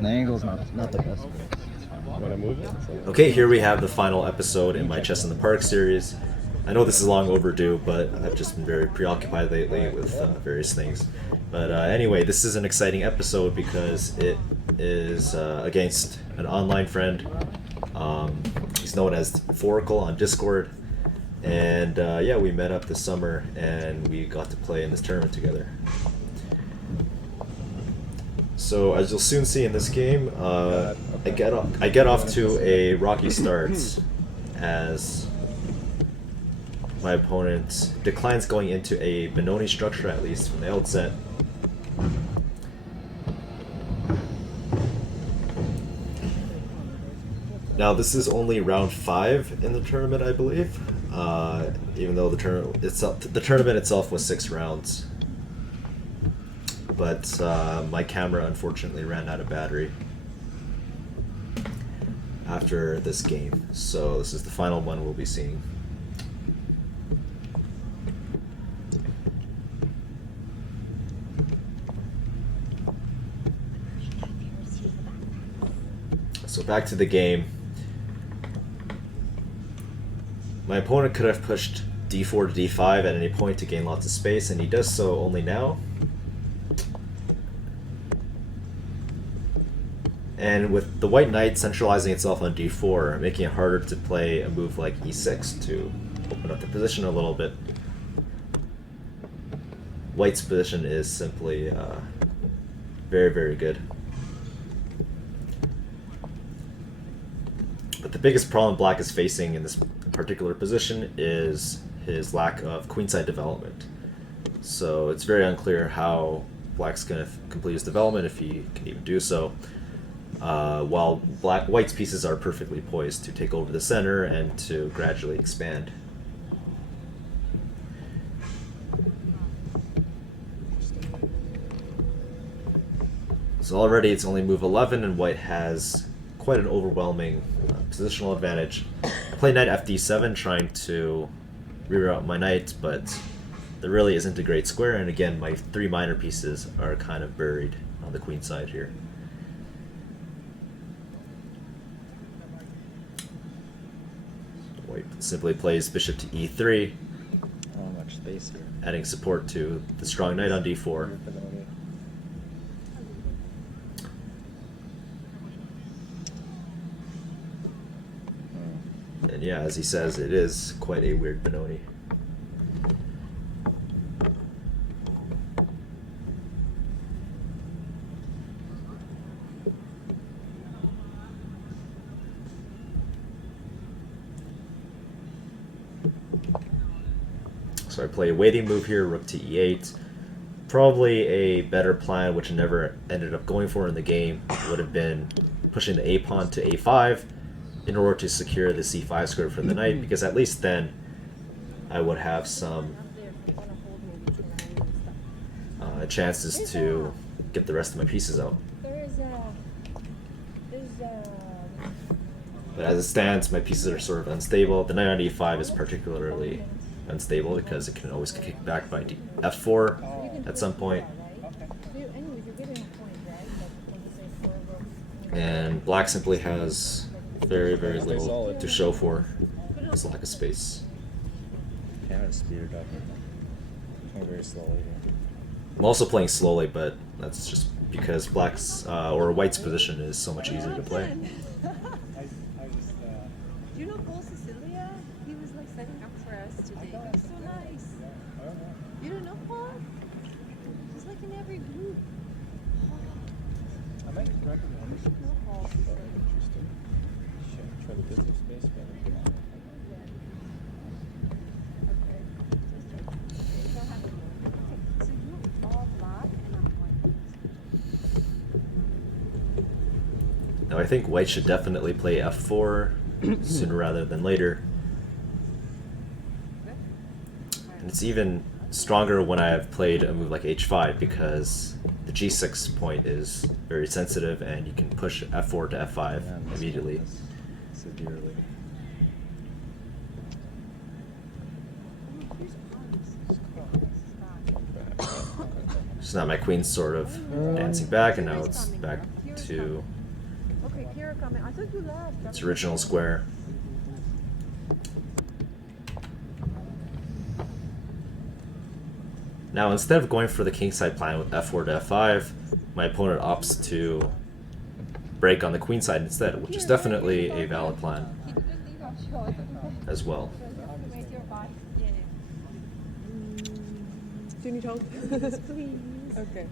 The angle's not the best. Want to move it? Okay, here we have the final episode in my Chess in the Park series. I know this is long overdue, but I've just been very preoccupied lately with various things. But anyway, this is an exciting episode because it is against an online friend. He's known as Fouracle on Discord. And yeah, we met up this summer and we got to play in this tournament together. So as you'll soon see in this game, I get off to a rocky start as my opponent declines going into a Benoni structure, at least from the outset. Now this is only round 5 in the tournament, I believe, even though the tournament itself was 6 rounds. But my camera unfortunately ran out of battery after this game, so this is the final one we'll be seeing. So back to the game. My opponent could have pushed d4 to d5 at any point to gain lots of space, and he does so only now. And with the white knight centralizing itself on d4, making it harder to play a move like e6 to open up the position a little bit. White's position is simply very, very good. But the biggest problem Black is facing in this particular position is his lack of queenside development. So it's very unclear how Black's going to complete his development, if he can even do so. While White's pieces are perfectly poised to take over the center and to gradually expand. So already it's only move 11 and White has quite an overwhelming positional advantage. I play knight fd7 trying to reroute my knight, but there really isn't a great square, and again my 3 minor pieces are kind of buried on the queen side here. White simply plays bishop to e3, Not much space here. adding support to the strong knight on d4. And yeah, as he says, it is quite a weird Benoni. So I play a waiting move here, rook to e8. Probably a better plan, which I never ended up going for in the game, would have been pushing the a pawn to a5 in order to secure the c5 square for the knight, because at least then I would have some chances to get the rest of my pieces out. But as it stands, my pieces are sort of unstable. The knight on e5 is particularly unstable because it can always get kicked back by f4 at some point. And Black simply has very, very little to show for his lack of space. Camera speeded up. Going very slowly here. I'm also playing slowly, but that's just because Black's or White's position is so much easier to play. Do you know Paul Cecilia? He was like setting up for us today. He was so nice. You don't know Paul? He's like in every group. I might recommend You should know Paul. Interesting. Try the business space better. So you're all black and I'm white. Now I think White should definitely play f4 sooner rather than later. And it's even stronger when I have played a move like h5, because the g6 point is very sensitive and you can push f4 to f5 Yeah, immediately. Severely. So now my queen's sort of dancing back, and now it's back to Okay, Kira coming. I thought you left. its original square. Now, instead of going for the kingside plan with f4 to f5, my opponent opts to break on the queenside instead, which is definitely a valid plan He didn't leave our show. I thought he as well. wait your body. Yeah. Do you need help? Yes, please. Okay.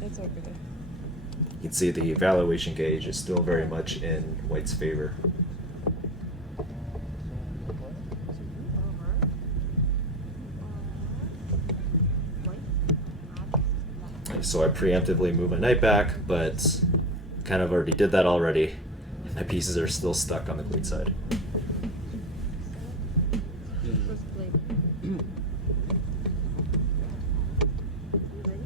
That's okay. You can see the evaluation gauge is still very much in white's favor. So I preemptively move my knight back, but kind of already did that already. My pieces are still stuck on the queen side. First play. You ready?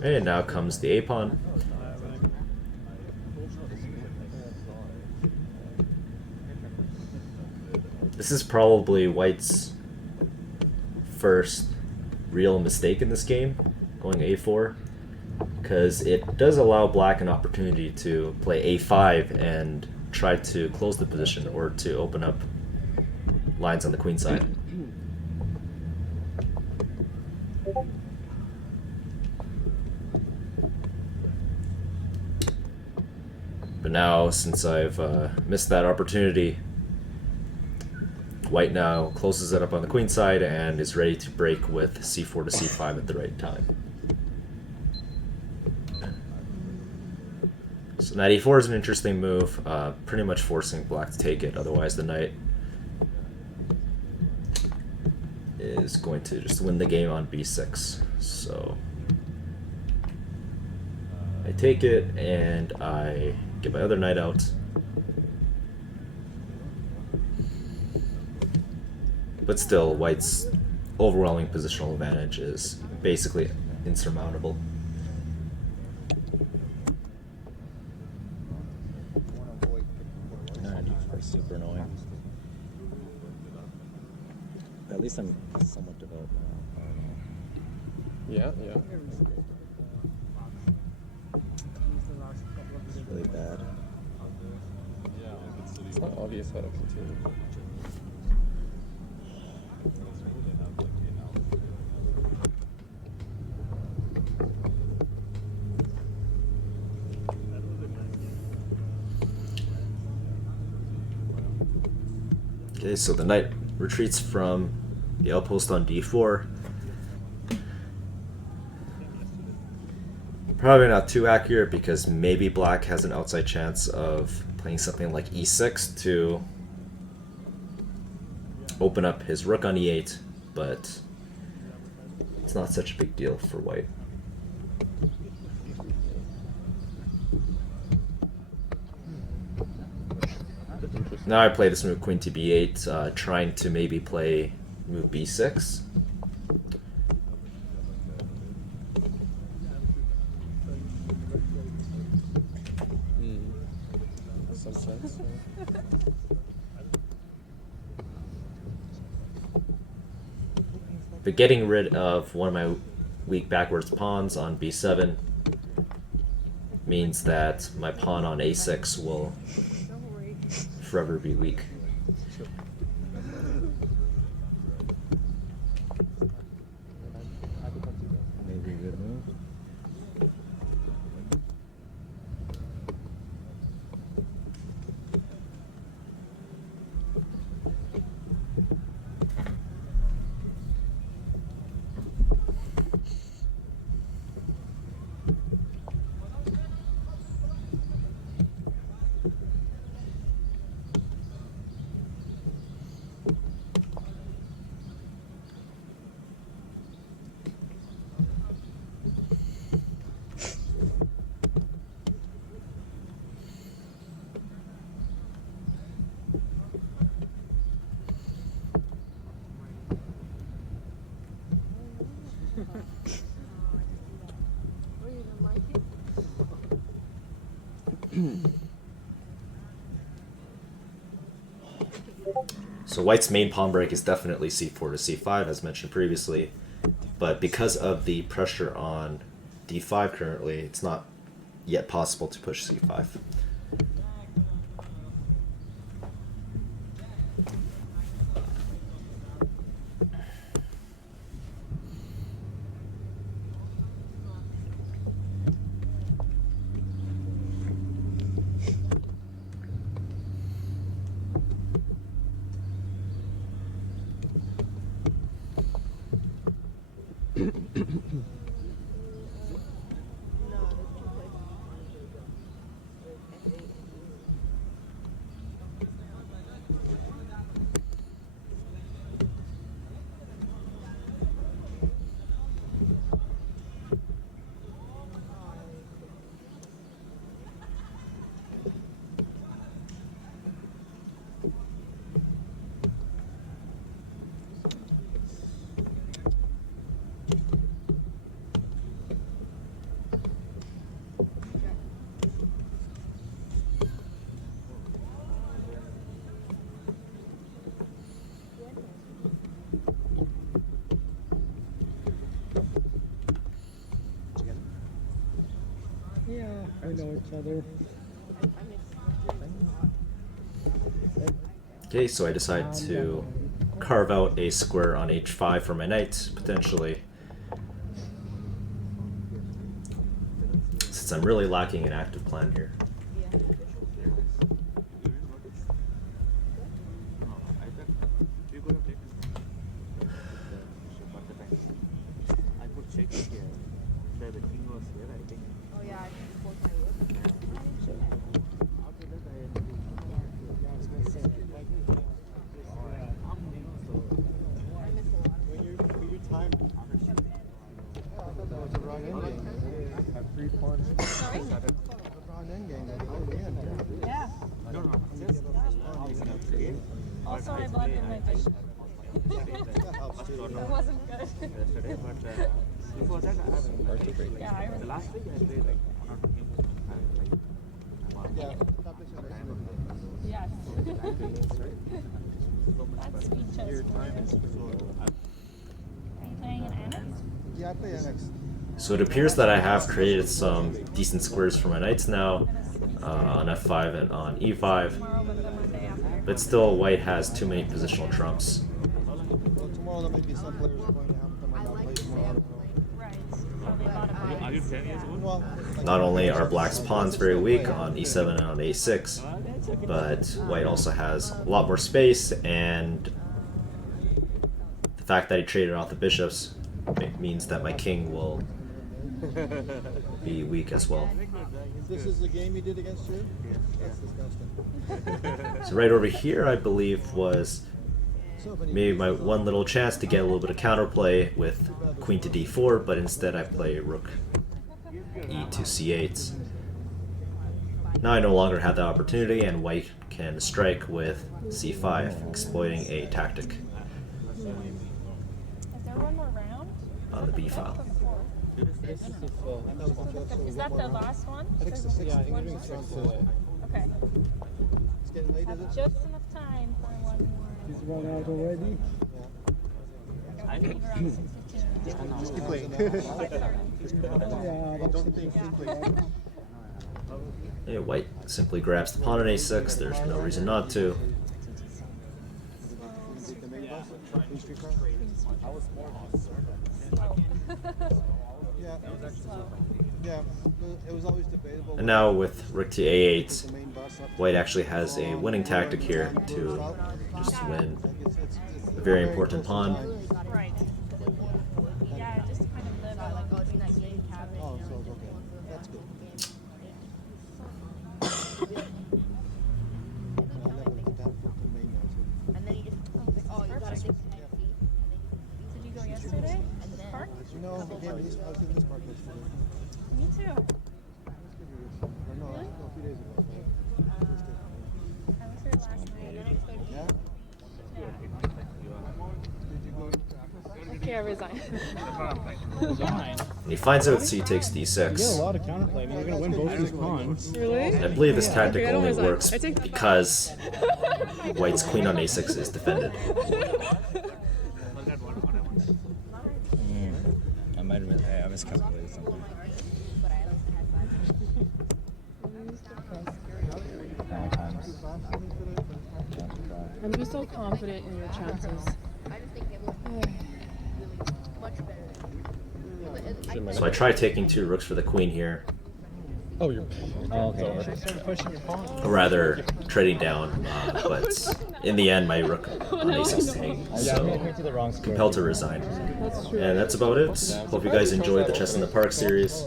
And now comes the a-pawn. This is probably white's first real mistake in this game, going a4, because it does allow black an opportunity to play a5 and try to close the position or to open up lines on the queen side. But now, since I've missed that opportunity, white now closes it up on the queen side and is ready to break with c4 to c5 at the right time. So knight e4 is an interesting move, pretty much forcing black to take it, otherwise the knight is going to just win the game on b6. So I take it and I get my other knight out. But still, white's overwhelming positional advantage is basically insurmountable. D4 is super annoying. At least I'm somewhat developed now. I don't know. Yeah, yeah. It's really bad. It's not obvious how to continue. Okay, so the knight retreats from the outpost on d4. Probably not too accurate because maybe black has an outside chance of playing something like e6 to open up his rook on e8, but it's not such a big deal for white. Now I play this move queen to b8, trying to maybe play move b6. Some sense. But getting rid of one of my weak backwards pawns on b7 means that my pawn on a6 will forever be weak. Maybe a good move. So white's main pawn break is definitely c4 to c5, as mentioned previously, but because of the pressure on d5 currently, it's not yet possible to push c5. Yeah, we know each other. Okay, so I decide to carve out a square on h5 for my knight, potentially. Since I'm really lacking an active plan here. Oh yeah, I forced my rook. I missed a lot. When you time, that was the wrong endgame. Have 3 pawns. Sorry? The wrong endgame at the end. Yeah. Also, I bought in my bishop. That helps too. It wasn't good. Yeah, I remember. Yeah, top is better. Yes. That's speed chess. Are you playing an annex? Yeah, I play NX. So it appears that I have created some decent squares for my knights now, on f5 and on e5, Tomorrow, but then one day after. but still white has too many positional trumps. Well, tomorrow there may be some players going to Hamilton might not play tomorrow. Right. So they bought a Are you 10 years old? Well, Not only are black's pawns very weak on e7 and on a6, but white also has a lot more space, and the fact that he traded off the bishops means that my king will be weak as well. this is the game you did against you? That's disgusting. So right over here, I believe, was So many maybe my one little chance to get a little bit of counterplay with queen to d4, but instead I play rook e to c8. Now I no longer have that opportunity, and white can strike with c5, exploiting a tactic Is there one more round? on the b file. Is that the last one? Yeah, I think we're doing 6 today. Okay. It's getting late, Have is it? just enough time for one more. He's run out already. I think around 6:15. Just keep playing. 5:30. Yeah, Don't think, keep playing. Yeah, white simply grabs the pawn on a6, there's no reason not to. The main bus? Queen Street car? Yeah. Yeah, it was always debatable. And now with rook to a8, The main bus up. white actually has a winning tactic here to just win a very important pawn. Right. Yeah, just kind of live out like between that main cabinet. Oh, so it's okay. That's good. I never looked at the main bus. And then you just, oh, you got 6 feet. Did you go yesterday to the park? You know, the game is, I was in this park yesterday. Me too. Or no, no, a few days ago. Thursday. I was there last night. Yeah? Yeah. Did you go? Okay, I resign. Resign. When he finds out, c takes You get a d6. lot of counterplay. I mean, you're gonna win both these pawns. Really? I believe this tactic Okay, I don't only realize works I take- because White's queen on a6 is defended. I might have I miscalculated something. Nine times. I'm just so confident in your chances. So I try taking 2 rooks for the queen here, Oh, you're. Oh, okay. Start pushing your pawn. or rather trading down, but in the end my rook on a6 is hanging, so to the wrong square. compelled to resign. That's true. And that's about it. Hope you guys enjoyed the Chess in the Park series,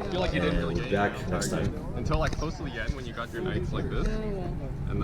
I feel like you didn't and really we'll be get back next time. until like close to the end when you got your knights like this. Yeah.